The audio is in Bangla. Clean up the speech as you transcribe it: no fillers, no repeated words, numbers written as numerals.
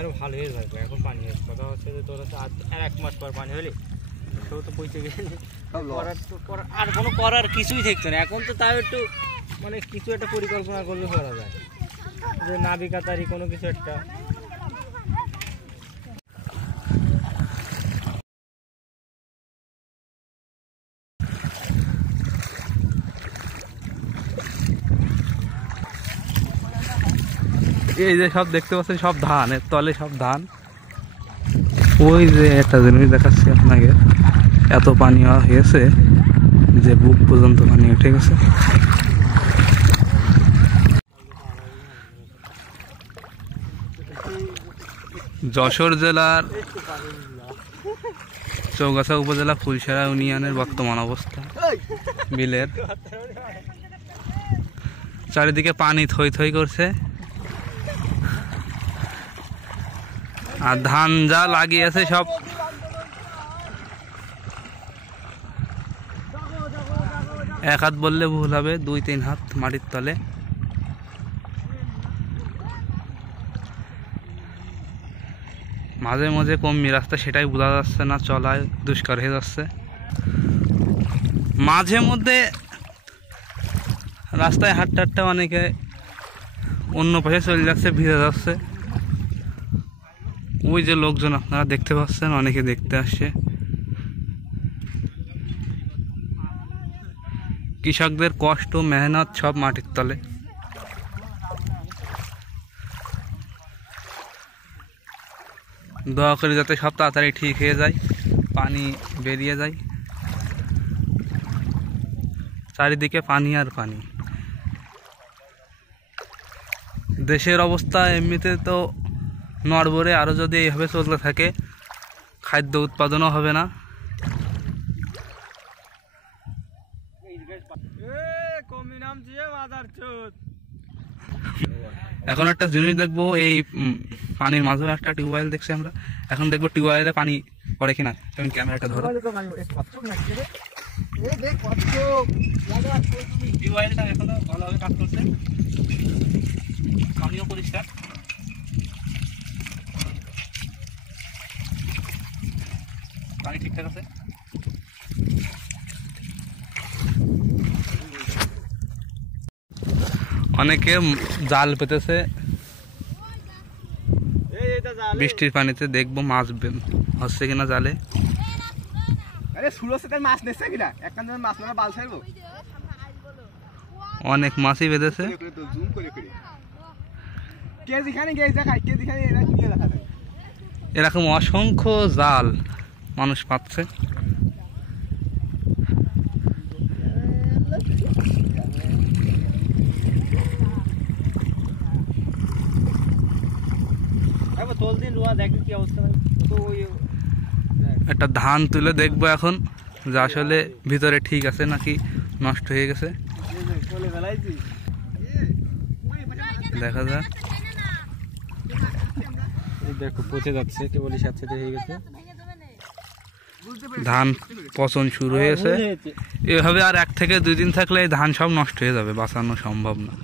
আরো ভালো হয়ে যাবে। এখন পানি হয়েছে, কথা হচ্ছে যে তোর হচ্ছে আর 1 মাস পর পানি হলে সব তো পৌঁছে গেছে, আর কোনো করার কিছুই থাকছে না। এখন তো তাও একটু মানে কিছু একটা পরিকল্পনা করলে করা যায়, যে নাবিকাতারি কোনো কিছু একটা। এই যে সব দেখতে পাচ্ছেন সব ধান, এর তলে সব ধান। ওই যে একটা জিনিস দেখাচ্ছি আপনাকে, এত পানি হয়েছে যে বুক পর্যন্ত পানি উঠে গেছে। যশোর জেলার চৌগাছা উপজেলা ফুলসরা ইউনিয়নের বর্তমান অবস্থা বিলের চারিদিকে পানি থই থই করছে, আর ধান যা লাগিয়েছে সব এক হাত বললে ভুল হবে, 2-3 হাত মাটির তলে। মাঝে মাঝে কমবি রাস্তা, সেটাই বোঝা যাচ্ছে না, চলায় দুষ্কর হয়ে যাচ্ছে। মাঝে মধ্যে রাস্তায় হাঁটতে হাঁটতে অনেকে অন্য পাশে চলে যাচ্ছে, ভিজে যাচ্ছে। ওই যে লোকজন আপনারা দেখতে পাচ্ছেন, অনেকে দেখতে আসছে। কৃষকদের কষ্ট মেহনত সব মাটির তলে। দোয়া করে যাতে সব তাড়াতাড়ি ঠিক হয়ে যায়, পানি বেরিয়ে যায়। চারিদিকে পানি আর পানি। দেশের অবস্থা এমনিতে তো নড়বড়ে, আরও যদি এইভাবে চলতে থাকে খাদ্য উৎপাদনও হবে না। এখন একটা জিনিস দেখবো, এই পানির মাঝে একটা টিউবওয়েল দেখছি আমরা, এখন দেখবো টিউবওয়েলে পানি পড়ে কিনা। তুমি ক্যামেরাটা ধরো, টিউবওয়েলটা এখনো ভালোভাবে কাজ করছে, পানিও পরিষ্কার। পানি ঠিকঠাক আছে। অনেকে জাল পেতেছে বৃষ্টির পানিতে, দেখবো মাছ হচ্ছে কিনা জালে। অনেক মাছই বেঁধেছে, এরকম অসংখ্য জাল মানুষ পাচ্ছে। একটা ধান তুলে দেখবো এখন যে আসলে ভিতরে ঠিক আছে নাকি নষ্ট হয়ে গেছে, দেখা যাক। দেখো পচে যাচ্ছে, কেবলই সাথে হয়ে গেছে, ধান পচন শুরু হয়েছে। এভাবে আর 1 থেকে 2 দিন থাকলে এই ধান সব নষ্ট হয়ে যাবে, বাঁচানো সম্ভব না।